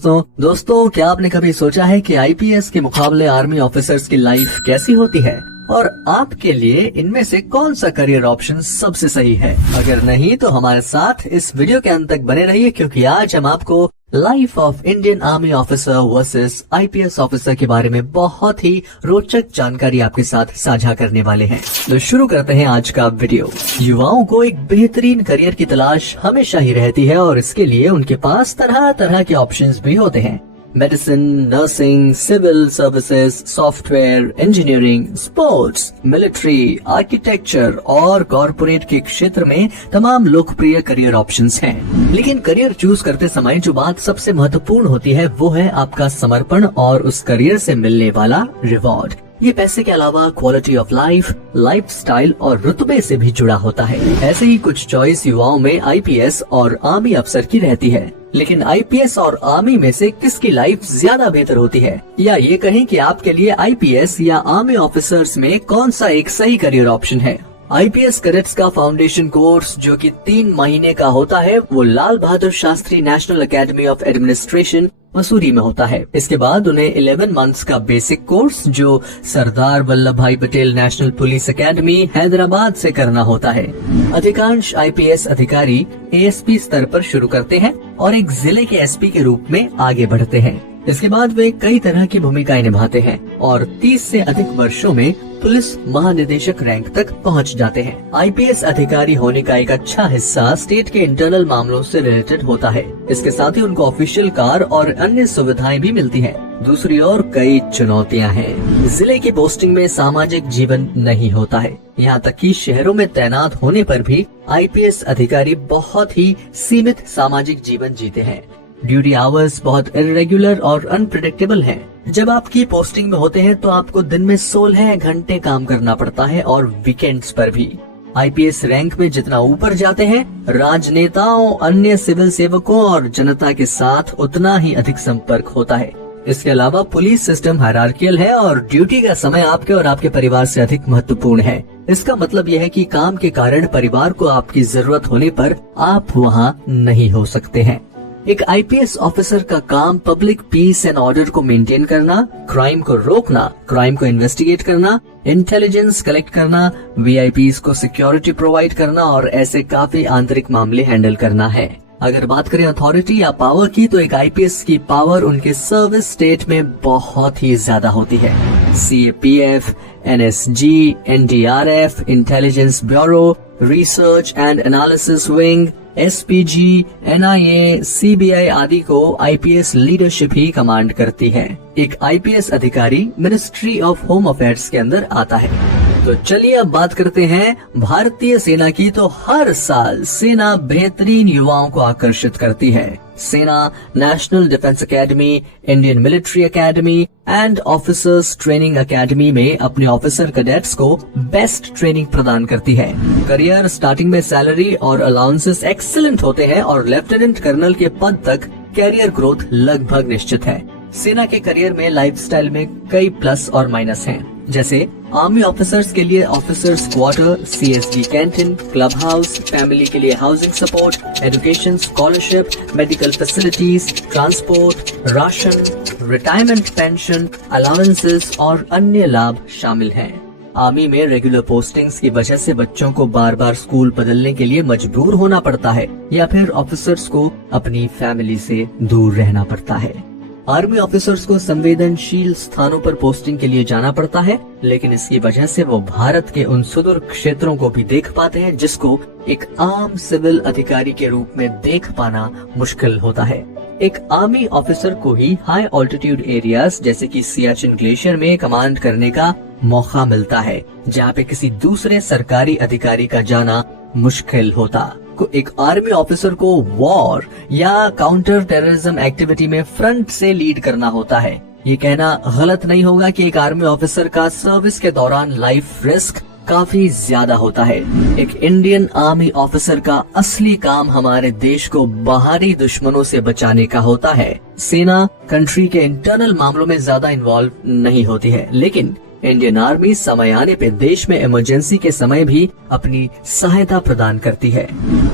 दोस्तों क्या आपने कभी सोचा है कि आईपीएस के मुकाबले आर्मी ऑफिसर्स की लाइफ कैसी होती है और आपके लिए इनमें से कौन सा करियर ऑप्शन सबसे सही है? अगर नहीं तो हमारे साथ इस वीडियो के अंत तक बने रहिए, क्योंकि आज हम आपको life of Indian army officer versus IPS officer के बारे में बहुत ही रोचक जानकारी आपके साथ साझा करने वाले हैं। तो शुरू करते हैं आज का वीडियो। युवाओं को एक बेहतरीन करियर की तलाश हमेशा ही रहती है और इसके लिए उनके पास तरह तरह के ऑप्शंस भी होते हैं। Medicine, nursing, civil services, software, engineering, sports, military, architecture और कॉर्पोरेट के क्षेत्र में तमाम लोकप्रिय करियर ऑप्शंस हैं। लेकिन करियर चूज करते समय जो बात सबसे महत्वपूर्ण होती है वो है आपका समर्पण और उस करियर से मिलने वाला रिवॉर्ड। ये पैसे के अलावा क्वालिटी ऑफ लाइफ, लाइफस्टाइल और रुतबे से भी जुड़ा होता है। ऐसे ही कुछ चॉइस युवाओं में आईपीएस और आर्मी अफसर की रहती है। लेकिन आईपीएस और आर्मी में से किसकी लाइफ ज्यादा बेहतर होती है, या ये कहें कि आपके लिए आईपीएस या आर्मी ऑफिसर्स में कौन सा एक सही करियर ऑप्शन है? आईपीएस कैडेट्स का फाउंडेशन कोर्स जो कि 3 महीने का होता है वो Lal Bahadur Shastri National Academy of Administration Mussoorie में होता है। इसके बाद उन्हें 11 मंथ्स का बेसिक कोर्स जो सरदार वल्लभ भाई Patel national police academy Hyderabad से करना होता है। अधिकांश आईपीएस अधिकारी एएसपी स्तर पर शुरू करते हैं और एक जिले के एसपी के रूप में आगे बढ़ते हैं। इसके बाद वे कई तरह की भूमिकाएं निभाते हैं और 30 से अधिक वर्षों में पुलिस महानिदेशक रैंक तक पहुंच जाते हैं। आईपीएस अधिकारी होने का एक अच्छा हिस्सा स्टेट के इंटरनल मामलों से रिलेटेड होता है। इसके साथ ही उनको ऑफिशियल कार और अन्य सुविधाएं भी मिलती हैं। दूसरी ओर कई चुनौतियां हैं। जिले की पोस्टिंग में सामाजिक जीवन नहीं होता है। यहाँ तक कि शहरों में तैनात होने पर भी आईपीएस अधिकारी बहुत ही सीमित सामाजिक जीवन जीते हैं। ड्यूटी आवर्स बहुत इरेगुलर और अनप्रेडिक्टेबल हैं। जब आपकी पोस्टिंग में होते हैं तो आपको दिन में 16 घंटे काम करना पड़ता है और वीकेंड्स पर भी। आईपीएस रैंक में जितना ऊपर जाते हैं, राजनेताओं, अन्य सिविल सेवकों और जनता के साथ उतना ही अधिक संपर्क होता है। इसके अलावा पुलिस सिस्टम हायरार्कियल है और ड्यूटी का समय आपके और आपके परिवार से अधिक महत्वपूर्ण है। इसका मतलब यह है कि काम के कारण परिवार को आपकी जरूरत होने पर आप वहाँ नहीं हो सकते हैं। एक आईपीएस ऑफिसर का काम पब्लिक पीस एंड ऑर्डर को मेंटेन करना, क्राइम को रोकना, क्राइम को इन्वेस्टिगेट करना, इंटेलिजेंस कलेक्ट करना, वीआईपीज को सिक्योरिटी प्रोवाइड करना और ऐसे काफी आंतरिक मामले हैंडल करना है। अगर बात करें अथॉरिटी या पावर की, तो एक आईपीएस की पावर उनके सर्विस स्टेट में बहुत ही ज्यादा होती है। CAPF, NSG, NDRF, intelligence bureau, research and analysis wing, SPG, NIA, CBI आदि को आईपीएस लीडरशिप ही कमांड करती है। एक आईपीएस अधिकारी मिनिस्ट्री ऑफ होम अफेयर्स के अंदर आता है। तो चलिए अब बात करते हैं भारतीय सेना की। तो हर साल सेना बेहतरीन युवाओं को आकर्षित करती है। सेना national defence academy, Indian military academy and officers training academy में अपने ऑफिसर कैडेट्स को बेस्ट ट्रेनिंग प्रदान करती है। करियर स्टार्टिंग में सैलरी और अलाउंसेस एक्सीलेंट होते हैं और लेफ्टिनेंट कर्नल के पद तक कैरियर ग्रोथ लगभग निश्चित है। सेना के करियर में लाइफस्टाइल में कई प्लस और माइनस हैं। जैसे आर्मी ऑफिसर्स के लिए officers quarter, CSD canteen, club house, family के लिए housing support, education, scholarship, medical facilities, transport, ration, retirement pension, allowances और अन्य लाभ शामिल हैं। आर्मी में रेगुलर पोस्टिंग्स की वजह से बच्चों को बार बार स्कूल बदलने के लिए मजबूर होना पड़ता है या फिर ऑफिसर्स को अपनी फैमिली से दूर रहना पड़ता है। आर्मी ऑफिसर्स को संवेदनशील स्थानों पर पोस्टिंग के लिए जाना पड़ता है, लेकिन इसकी वजह से वो भारत के उन सुदूर क्षेत्रों को भी देख पाते हैं जिसको एक आम सिविल अधिकारी के रूप में देख पाना मुश्किल होता है। एक आर्मी ऑफिसर को ही हाई ऑल्टीट्यूड एरियाज जैसे कि सियाचिन ग्लेशियर में कमांड करने का मौका मिलता है, जहाँ पे किसी दूसरे सरकारी अधिकारी का जाना मुश्किल होता। एक आर्मी ऑफिसर को वॉर या काउंटर टेररिज्म एक्टिविटी में फ्रंट से लीड करना होता है। ये कहना गलत नहीं होगा कि एक आर्मी ऑफिसर का सर्विस के दौरान लाइफ रिस्क काफी ज्यादा होता है। एक इंडियन आर्मी ऑफिसर का असली काम हमारे देश को बाहरी दुश्मनों से बचाने का होता है। सेना कंट्री के इंटरनल मामलों में ज्यादा इन्वॉल्व नहीं होती है, लेकिन इंडियन आर्मी समय आने पे देश में इमरजेंसी के समय भी अपनी सहायता प्रदान करती है।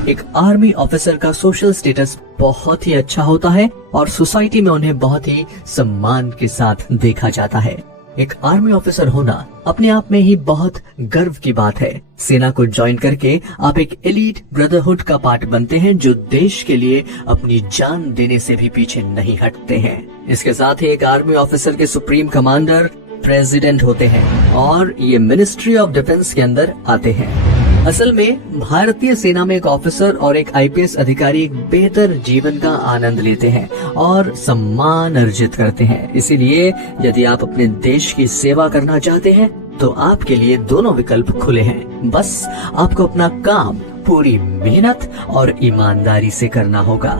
एक आर्मी ऑफिसर का सोशल स्टेटस बहुत ही अच्छा होता है और सोसाइटी में उन्हें बहुत ही सम्मान के साथ देखा जाता है। एक आर्मी ऑफिसर होना अपने आप में ही बहुत गर्व की बात है। सेना को ज्वाइन करके आप एक एलीट ब्रदरहुड का पार्ट बनते हैं जो देश के लिए अपनी जान देने से भी पीछे नहीं हटते हैं। इसके साथ ही एक आर्मी ऑफिसर के सुप्रीम कमांडर प्रेसिडेंट होते हैं और ये मिनिस्ट्री ऑफ डिफेंस के अंदर आते हैं। असल में भारतीय सेना में एक ऑफिसर और एक आईपीएस अधिकारी एक बेहतर जीवन का आनंद लेते हैं और सम्मान अर्जित करते हैं। इसीलिए यदि आप अपने देश की सेवा करना चाहते हैं तो आपके लिए दोनों विकल्प खुले हैं। बस आपको अपना काम पूरी मेहनत और ईमानदारी से करना होगा।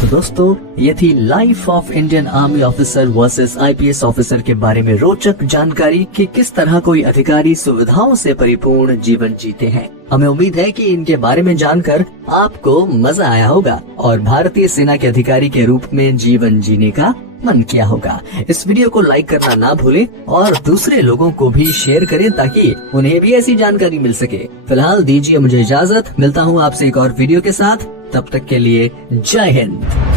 तो दोस्तों, ये थी life of Indian army officer versus IPS officer के बारे में रोचक जानकारी कि किस तरह कोई अधिकारी सुविधाओं से परिपूर्ण जीवन जीते हैं। हमें उम्मीद है कि इनके बारे में जानकर आपको मजा आया होगा और भारतीय सेना के अधिकारी के रूप में जीवन जीने का मन किया होगा। इस वीडियो को लाइक करना ना भूलें और दूसरे लोगों को भी शेयर करें ताकि उन्हें भी ऐसी जानकारी मिल सके। फिलहाल दीजिए मुझे इजाजत, मिलता हूँ आपसे एक और वीडियो के साथ। तब तक के लिए जय हिंद।